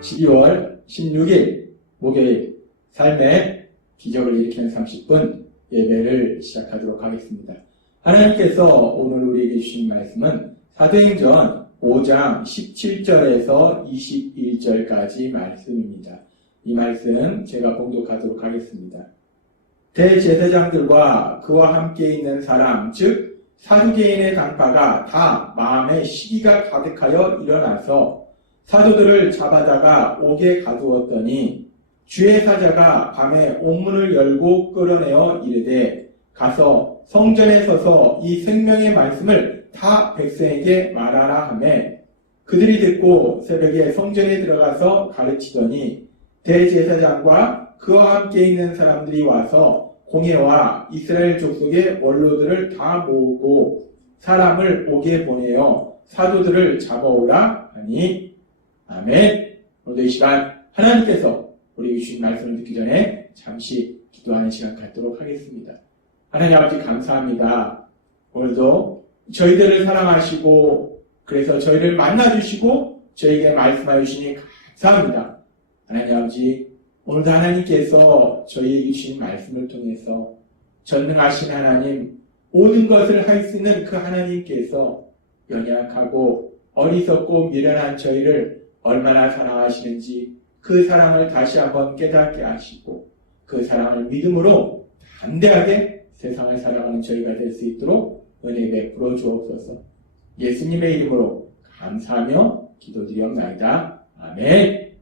12월 16일 목요일 삶의 기적을 일으키는 30분 예배를 시작하도록 하겠습니다. 하나님께서 오늘 우리에게 주신 말씀은 사도행전 5장 17절에서 21절까지 말씀입니다. 이 말씀 제가 봉독하도록 하겠습니다. 대제사장들과 그와 함께 있는 사람, 즉 사두개인의 당파가 다 마음에 시기가 가득하여 일어나서 사도들을 잡아다가 옥에 가두었더니 주의 사자가 밤에 옥문을 열고 끌어내어 이르되 가서 성전에 서서 이 생명의 말씀을 다 백성에게 말하라 하며 그들이 듣고 새벽에 성전에 들어가서 가르치더니 대제사장과 그와 함께 있는 사람들이 와서 공회와 이스라엘 족속의 원로들을 다 모으고 사람을 옥에 보내어 사도들을 잡아오라 하니 아멘. 오늘도 이 시간 하나님께서 우리 주신 말씀을 듣기 전에 잠시 기도하는 시간 갖도록 하겠습니다. 하나님 아버지 감사합니다. 오늘도 저희들을 사랑하시고 그래서 저희를 만나주시고 저희에게 말씀하여 주시니 감사합니다. 하나님 아버지 오늘도 하나님께서 저희에게 주신 말씀을 통해서 전능하신 하나님 모든 것을 할 수 있는 그 하나님께서 연약하고 어리석고 미련한 저희를 얼마나 사랑하시는지 그 사랑을 다시 한번 깨닫게 하시고 그 사랑을 믿음으로 담대하게 세상을 살아가는 저희가 될 수 있도록 은혜 베풀어 주옵소서. 예수님의 이름으로 감사하며 기도드리옵나이다. 아멘.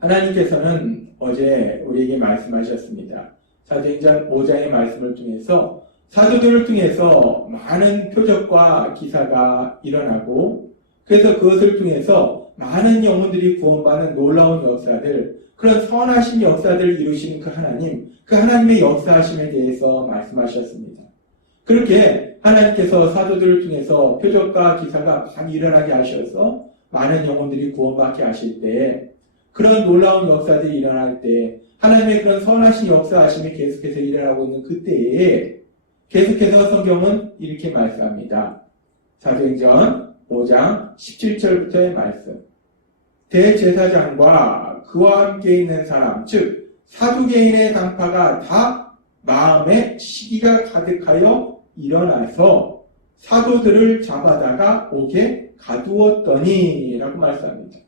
하나님께서는 어제 우리에게 말씀하셨습니다. 사도행전 5장의 말씀을 통해서 사도들을 통해서 많은 표적과 기사가 일어나고 그래서 그것을 통해서 많은 영혼들이 구원받는 놀라운 역사들, 그런 선하신 역사들을 이루시는 그 하나님, 그 하나님의 역사하심에 대해서 말씀하셨습니다. 그렇게 하나님께서 사도들을 통해서 표적과 기사가 많이 일어나게 하셔서 많은 영혼들이 구원받게 하실 때에 그런 놀라운 역사들이 일어날 때 하나님의 그런 선하신 역사하심이 계속해서 일어나고 있는 그때에 계속해서 성경은 이렇게 말씀합니다. 사도행전 5장 17절부터의 말씀. 대제사장과 그와 함께 있는 사람, 즉 사두개인의 당파가 다 마음에 시기가 가득하여 일어나서 사도들을 잡아다가 옥에 가두었더니 라고 말씀합니다.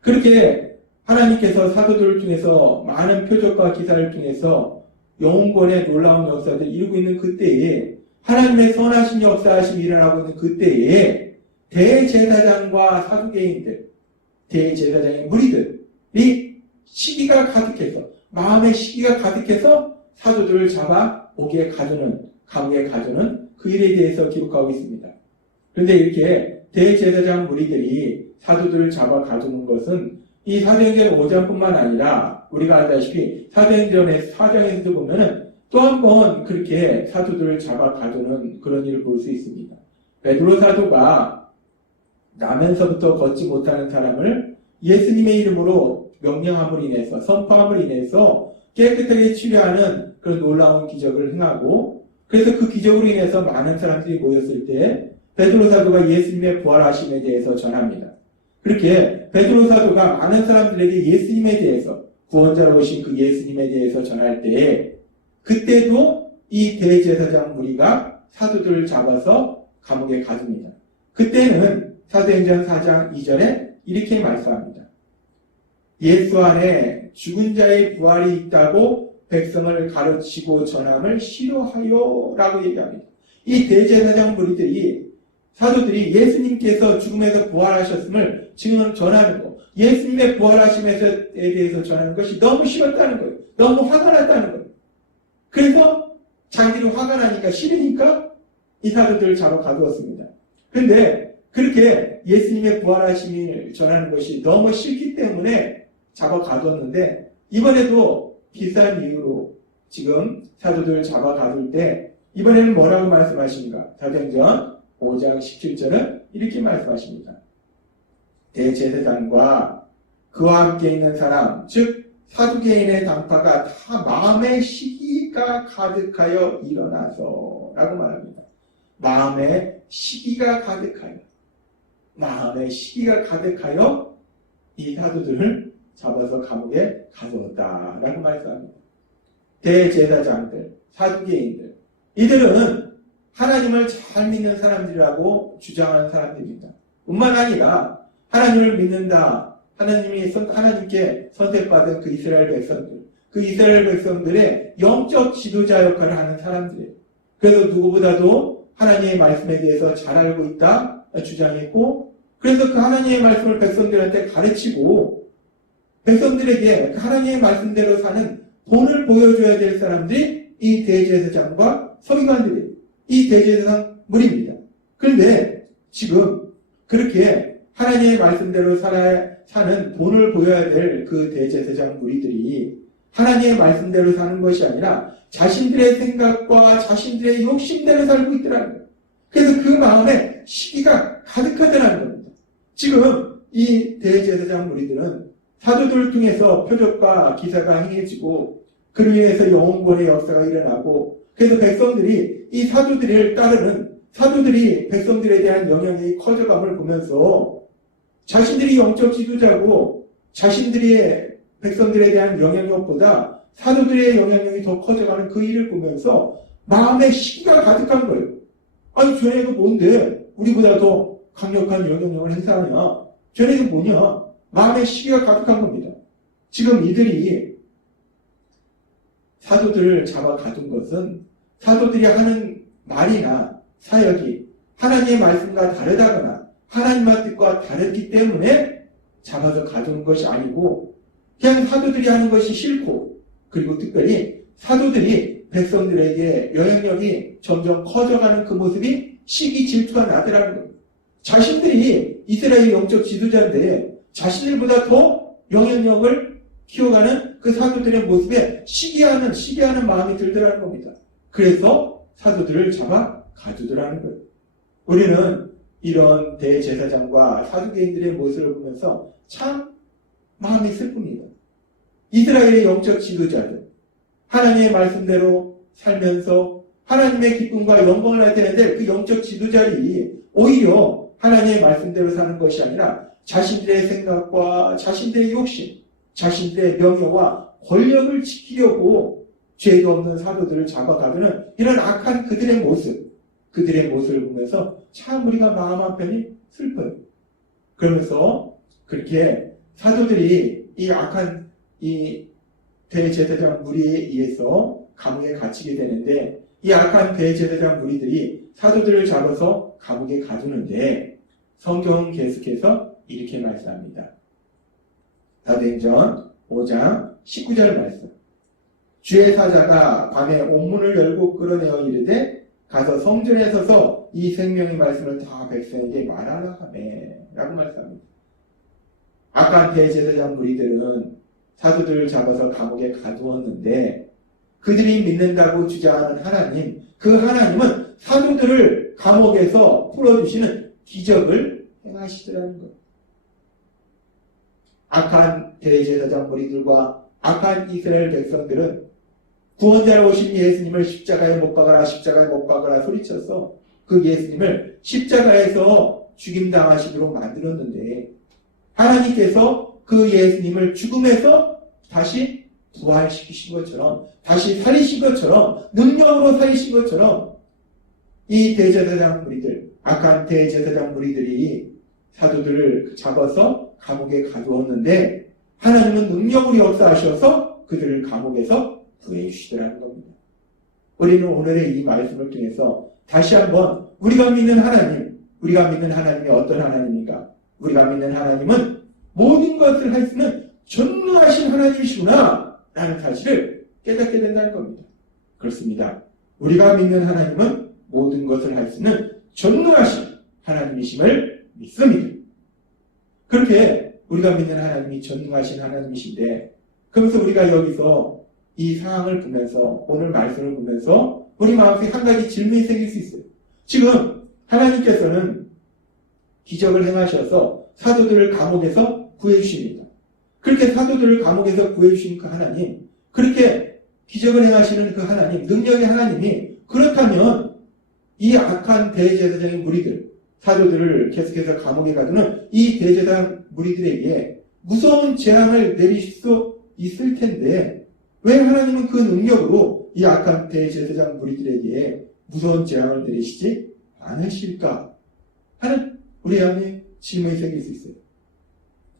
그렇게 하나님께서 사도들을 통해서 많은 표적과 기사를 통해서 영혼권의 놀라운 역사들을 이루고 있는 그때에 하나님의 선하신 역사하심이 일어나고 있는 그때에 대제사장과 사두개인들, 대제사장의 무리들이 시기가 가득해서 마음의 시기가 가득해서 사도들을 잡아 옥에 가두는, 감옥에 가두는 그 일에 대해서 기록하고 있습니다. 그런데 이렇게 대제사장 무리들이 사도들을 잡아 가두는 것은 이 사도행전 5장뿐만 아니라 우리가 알다시피 사도행전의 4장에서도 보면은 또 한 번 그렇게 사도들을 잡아 가두는 그런 일을 볼 수 있습니다. 베드로 사도가 나면서부터 걷지 못하는 사람을 예수님의 이름으로 명령함으로 인해서 선포함으로 인해서 깨끗하게 치료하는 그런 놀라운 기적을 행하고 그래서 그 기적으로 인해서 많은 사람들이 모였을 때 베드로 사도가 예수님의 부활하심에 대해서 전합니다. 그렇게 베드로 사도가 많은 사람들에게 예수님에 대해서 구원자로 오신 그 예수님에 대해서 전할 때에 그때도 이 대제사장 무리가 사도들을 잡아서 감옥에 가둡니다. 그때는 사도행전 4장 2절에 이렇게 말씀합니다. 예수 안에 죽은 자의 부활이 있다고 백성을 가르치고 전함을 싫어하여 라고 얘기합니다. 이 대제사장 무리들이 사도들이 예수님께서 죽음에서 부활하셨음을 지금 전하는 것, 예수님의 부활하심에 대해서 전하는 것이 너무 싫었다는 거예요. 너무 화가 났다는 거예요. 그래서 자기들이 화가 나니까 싫으니까 이 사도들을 잡아 가두었습니다. 그런데 그렇게 예수님의 부활하심을 전하는 것이 너무 싫기 때문에 잡아 가두었는데 이번에도 비슷한 이유로 지금 사도들을 잡아 가둘 때 이번에는 뭐라고 말씀하십니까? 사도행전 5장 17절은 이렇게 말씀하십니다. 대제사장과 그와 함께 있는 사람, 즉 사두개인의 당파가 다 마음의 시기가 가득하여 일어나서 라고 말합니다. 마음의 시기가 가득하여 이 사도들을 잡아서 감옥에 가두었다라고 말씀합니다. 대제사장들, 사두개인들, 이들은 하나님을 잘 믿는 사람들이라고 주장하는 사람들입니다. 뿐만 아니라 하나님을 믿는다, 하나님께 선택받은 그 이스라엘 백성들, 그 이스라엘 백성들의 영적 지도자 역할을 하는 사람들이에요. 그래서 누구보다도 하나님의 말씀에 대해서 잘 알고 있다 주장했고, 그래서 그 하나님의 말씀을 백성들한테 가르치고 백성들에게 그 하나님의 말씀대로 사는 본을 보여줘야 될 사람들이 이 대제사장과 서기관들이에요. 이 대제사장 무리입니다. 그런데 지금 그렇게 하나님의 말씀대로 사는 본을 보여야 될 그 대제사장 무리들이 하나님의 말씀대로 사는 것이 아니라 자신들의 생각과 자신들의 욕심대로 살고 있더라는 거예요. 그래서 그 마음에 시기가 가득하더라는 겁니다. 지금 이 대제사장 무리들은 사도들을 통해서 표적과 기사가 행해지고 그로 인해서 영혼권의 역사가 일어나고, 그래서 백성들이 이 사도들을 따르는 사도들이 백성들에 대한 영향력이 커져감을 보면서 자신들이 영적 지도자고 자신들의 백성들에 대한 영향력보다 사도들의 영향력이 더 커져가는 그 일을 보면서 마음에 시기가 가득한 거예요. 아니, 쟤네가 뭔데 우리보다 더 강력한 영향력을 행사하냐? 쟤네가 뭐냐? 마음에 시기가 가득한 겁니다. 지금 이들이 사도들을 잡아 가둔 것은 사도들이 하는 말이나 사역이 하나님의 말씀과 다르다거나 하나님의 뜻과 다르기 때문에 잡아서 가둔 것이 아니고, 그냥 사도들이 하는 것이 싫고, 그리고 특별히 사도들이 백성들에게 영향력이 점점 커져가는 그 모습이 시기 질투가 나더라는 겁니다. 자신들이 이스라엘 영적 지도자인데 자신들보다 더 영향력을 키워가는 그 사도들의 모습에 시기하는 마음이 들더라는 겁니다. 그래서 사도들을 잡아 가두더라는 거예요. 우리는 이런 대제사장과 사두개인들의 모습을 보면서 참 마음이 슬픕니다. 이스라엘의 영적 지도자들, 하나님의 말씀대로 살면서 하나님의 기쁨과 영광을 나타내야 될 그 영적 지도자들이 오히려 하나님의 말씀대로 사는 것이 아니라 자신들의 생각과 자신들의 욕심, 자신들의 명예와 권력을 지키려고 죄도 없는 사도들을 잡아가두는 이런 악한 그들의 모습을 보면서 참 우리가 마음 한편이 슬퍼요. 그러면서 그렇게 사도들이 이 악한 이 대제사장 무리에 의해서 감옥에 갇히게 되는데, 이 악한 대제사장 무리들이 사도들을 잡아서 감옥에 가두는데 성경은 계속해서 이렇게 말씀합니다. 사도행전 5장 19절 말씀. 주의 사자가 밤에 옥문을 열고 끌어내어 이르되 가서 성전에 서서 이 생명의 말씀을 다 백성에게 말하라 하매 라고 말씀합니다. 악한 대제사장 무리들은 사도들을 잡아서 감옥에 가두었는데 그들이 믿는다고 주장하는 하나님, 그 하나님은 사도들을 감옥에서 풀어주시는 기적을 행하시더라는 것. 악한 대제사장 무리들과 악한 이스라엘 백성들은 구원자로 오신 예수님을 십자가에 못 박아라 소리쳐서 그 예수님을 십자가에서 죽임당하시도록 만들었는데, 하나님께서 그 예수님을 죽음에서 다시 부활시키신 것처럼, 다시 살리신 것처럼, 능력으로 살리신 것처럼 이 대제사장 무리들, 악한 대제사장 무리들이 사도들을 잡아서 감옥에 가두었는데 하나님은 능력으로 역사하셔서 그들을 감옥에서 구해 주시더라는 겁니다. 우리는 오늘의 이 말씀을 통해서 다시 한번 우리가 믿는 하나님이 어떤 하나님입니까? 우리가 믿는 하나님은 모든 것을 할 수 있는 전능하신 하나님이시구나 라는 사실을 깨닫게 된다는 겁니다. 그렇습니다. 우리가 믿는 하나님은 모든 것을 할 수 있는 전능하신 하나님이심을 믿습니다. 그렇게 우리가 믿는 하나님이 전능하신 하나님이신데, 그러면서 우리가 여기서 이 상황을 보면서, 오늘 말씀을 보면서 우리 마음속에 한 가지 질문이 생길 수 있어요. 지금 하나님께서는 기적을 행하셔서 사도들을 감옥에서 구해주십니다. 그렇게 사도들을 감옥에서 구해주신 그 하나님, 그렇게 기적을 행하시는 그 하나님, 능력의 하나님이 그렇다면 이 악한 대제사장의 무리들, 사도들을 계속해서 감옥에 가두는 이 대제사장 무리들에게 무서운 재앙을 내리실 수 있을 텐데 왜 하나님은 그 능력으로 이 악한 대제사장 무리들에게 무서운 재앙을 내리시지 않으실까 하는 우리 안에 질문이 생길 수 있어요.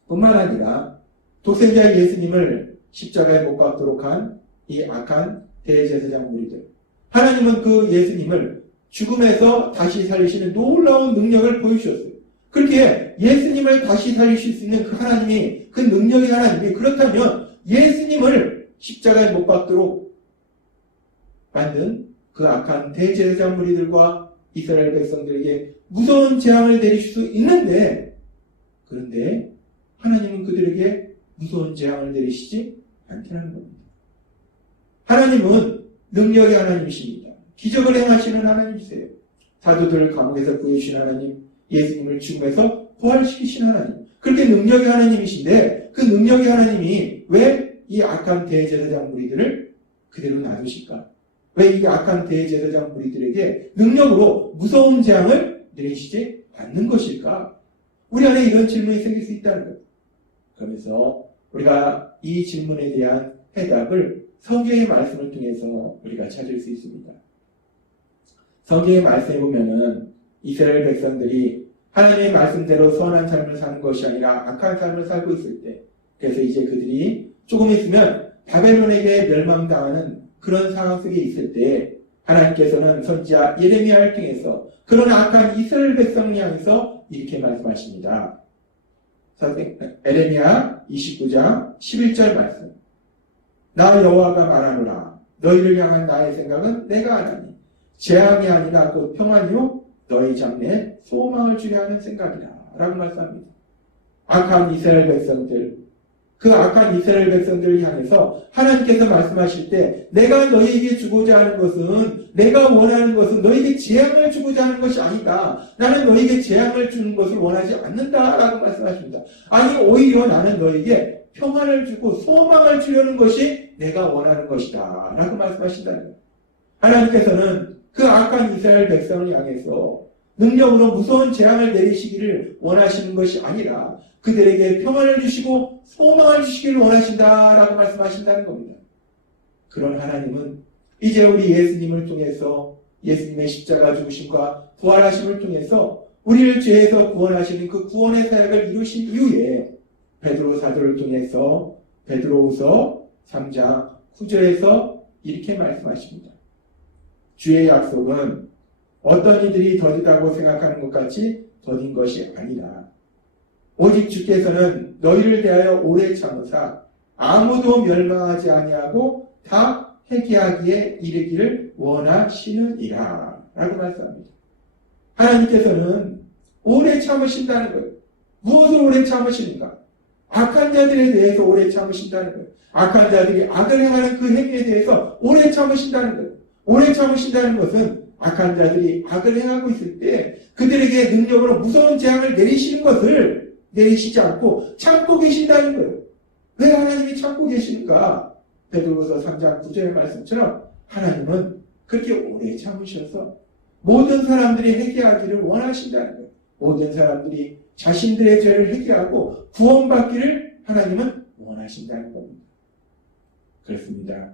뿐만 아니라 독생자 예수님을 십자가에 못 박도록 한 이 악한 대제사장 무리들, 하나님은 그 예수님을 죽음에서 다시 살리시는 놀라운 능력을 보여주셨어요. 그렇게 예수님을 다시 살리실 수 있는 그 하나님이, 그 능력의 하나님이, 그렇다면 예수님을 십자가에 못 박도록 만든 그 악한 대제사장 무리들과 이스라엘 백성들에게 무서운 재앙을 내리실 수 있는데, 그런데 하나님은 그들에게 무서운 재앙을 내리시지 않다는 겁니다. 하나님은 능력의 하나님이십니다. 기적을 행하시는 하나님이세요. 사도들을 감옥에서 구해주신 하나님, 예수님을 죽음에서 부활시키신 하나님, 그렇게 능력의 하나님이신데 그 능력의 하나님이 왜 이 악한 대제사장 무리들을 그대로 놔두실까? 왜 이 악한 대제사장 무리들에게 능력으로 무서운 재앙을 내리시지 않는 것일까? 우리 안에 이런 질문이 생길 수 있다는 거예요. 그러면서 우리가 이 질문에 대한 해답을 성경의 말씀을 통해서 우리가 찾을 수 있습니다. 성경의 말씀에 보면은 이스라엘 백성들이 하나님의 말씀대로 선한 삶을 사는 것이 아니라 악한 삶을 살고 있을 때, 그래서 이제 그들이 조금 있으면 바벨론에게 멸망당하는 그런 상황 속에 있을 때 하나님께서는 선지자 예레미야를 통해서 그런 악한 이스라엘 백성을 향해서 이렇게 말씀하십니다. 예레미야 29장 11절 말씀. 나 여호와가 말하노라. 너희를 향한 나의 생각은 내가 아나니 재앙이 아니라 곧 평안이요 너희 장래에 소망을 주려 하는 생각이라 라고 말씀합니다. 악한 이스라엘 백성들, 그 악한 이스라엘 백성들을 향해서 하나님께서 말씀하실 때 내가 너희에게 주고자 하는 것은, 내가 원하는 것은 너희에게 재앙을 주고자 하는 것이 아니다. 나는 너희에게 재앙을 주는 것을 원하지 않는다 라고 말씀하십니다. 아니 오히려 나는 너희에게 평안을 주고 소망을 주려는 것이 내가 원하는 것이다 라고 말씀하신다는 거예요. 하나님께서는 그 악한 이스라엘 백성을 향해서 능력으로 무서운 재앙을 내리시기를 원하시는 것이 아니라 그들에게 평안을 주시고 소망을 주시기를 원하신다라고 말씀하신다는 겁니다. 그런 하나님은 이제 우리 예수님을 통해서, 예수님의 십자가 죽으심과 부활하심을 통해서 우리를 죄에서 구원하시는 그 구원의 사역을 이루신 이후에 베드로 사도를 통해서 베드로후서 3장 9절에서 이렇게 말씀하십니다. 주의 약속은 어떤 이들이 더디다고 생각하는 것 같이 더딘 것이 아니라 오직 주께서는 너희를 대하여 오래 참으사 아무도 멸망하지 아니하고 다 회개하기에 이르기를 원하시느니라 라고 말씀합니다. 하나님께서는 오래 참으신다는 거예요. 무엇을 오래 참으시는가? 악한 자들에 대해서 오래 참으신다는 거예요. 악한 자들이 악을 행하는 그 행위에 대해서 오래 참으신다는 거예요. 오래 참으신다는 것은 악한 자들이 악을 행하고 있을 때 그들에게 능력으로 무서운 재앙을 내리시는 것을 내리시지 않고 참고 계신다는 거예요. 왜 하나님이 참고 계시는가? 베드로후서 3장 9절의 말씀처럼 하나님은 그렇게 오래 참으셔서 모든 사람들이 회개하기를 원하신다는 거예요. 모든 사람들이 자신들의 죄를 회개하고 구원받기를 하나님은 원하신다는 겁니다. 그렇습니다.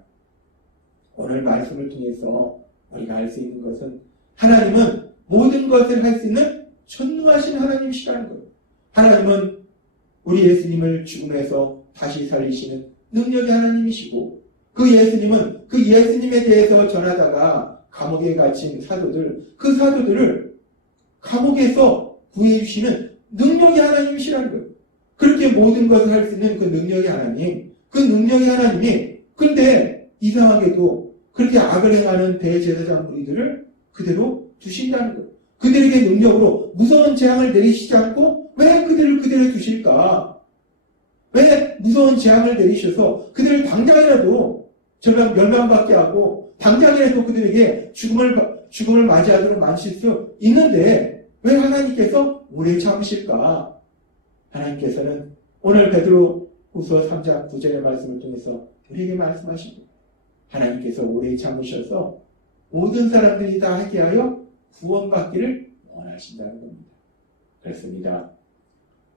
오늘 말씀을 통해서 우리가 알 수 있는 것은 하나님은 모든 것을 할 수 있는 전능하신 하나님이시라는 거예요. 하나님은 우리 예수님을 죽음에서 다시 살리시는 능력의 하나님이시고 그 예수님은 그 예수님에 대해서 전하다가 감옥에 갇힌 사도들, 그 사도들을 감옥에서 구해주시는 능력의 하나님이시라는 거예요. 그렇게 모든 것을 할 수 있는 그 능력의 하나님, 그 능력의 하나님이 근데 이상하게도 그렇게 악을 행하는 대제사장 무리들을 그대로 두신다는 거예요. 그들에게 능력으로 무서운 재앙을 내리시지 않고 왜 그들을 그대로 두실까? 왜 무서운 재앙을 내리셔서 그들을 당장이라도 멸망받게 하고 당장이라도 그들에게 죽음을 맞이하도록 만실 수 있는데 왜 하나님께서 오래 참으실까? 하나님께서는 오늘 베드로후서 3장 9절의 말씀을 통해서 우리에게 말씀하십니다. 하나님께서 오래 참으셔서 모든 사람들이 다 회개하여 구원받기를 원하신다는 겁니다. 그렇습니다.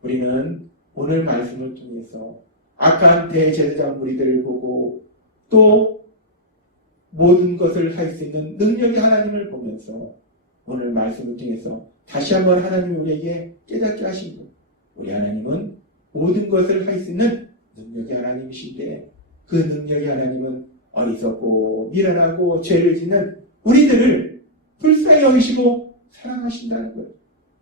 우리는 오늘 말씀을 통해서 악한 대제사장 무리들을 보고 또 모든 것을 할 수 있는 능력의 하나님을 보면서 오늘 말씀을 통해서 다시 한번 하나님이 우리에게 깨닫게 하시고 우리 하나님은 모든 것을 할 수 있는 능력의 하나님이신데 그 능력의 하나님은 어리석고 미련하고 죄를 짓는 우리들을 불쌍히 여기시고 사랑하신다는 거예요.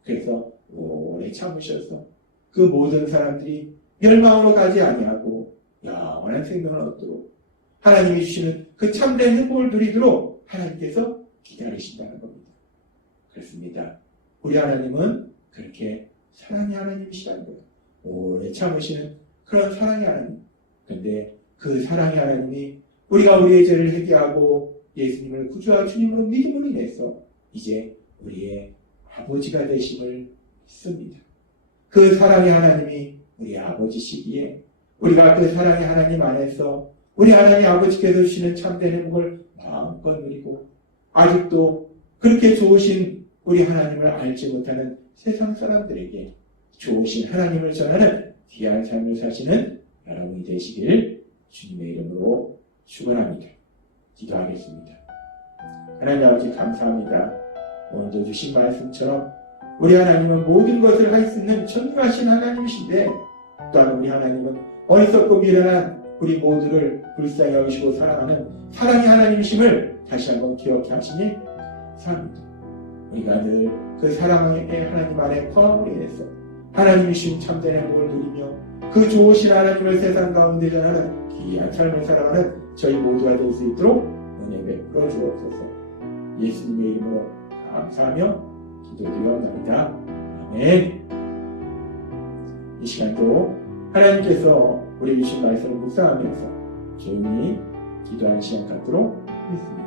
그래서 오래 참으셔서 그 모든 사람들이 멸망으로 가지 아니하고 영원한 생명을 얻도록 하나님이 주시는 그 참된 행복을 누리도록 하나님께서 기다리신다는 겁니다. 그렇습니다. 우리 하나님은 그렇게 사랑의 하나님이시라는 거예요. 오래 참으시는 그런 사랑의 하나님. 그런데 그 사랑의 하나님이 우리가 우리의 죄를 회개하고 예수님을 구주와 주님으로 믿음으로 인해서 이제 우리의 아버지가 되심을 믿습니다. 그 사랑의 하나님이 우리의 아버지시기에 우리가 그 사랑의 하나님 안에서 우리 하나님 아버지께서 주시는 참된 행복을 마음껏 누리고 아직도 그렇게 좋으신 우리 하나님을 알지 못하는 세상 사람들에게 좋으신 하나님을 전하는 귀한 삶을 사시는 여러분이 되시길 주님의 이름으로 축원합니다. 기도하겠습니다. 하나님 아버지 감사합니다. 오늘도 주신 말씀처럼 우리 하나님은 모든 것을 할 수 있는 전능하신 하나님이신데 또한 우리 하나님은 어리석고 미련한 우리 모두를 불쌍히 여기시고 사랑하는 사랑의 하나님이심을 다시 한번 기억해 하시니 감사합니다. 우리가 늘 그 사랑의 하나님 안에 거함으로 인해서 하나님이 주신 참된 행복을 누리며 그 좋으신 하나님을 세상 가운데 전하는 귀한 삶을 살아가는 저희 모두가 될 수 있도록 은혜 베풀어 주옵소서. 예수님의 이름으로 감사하며 기도드리옵나이다. 아멘. 이 시간도 하나님께서 우리 주신 말씀을 묵상하면서 조용히 기도하는 시간 갖도록 하겠습니다.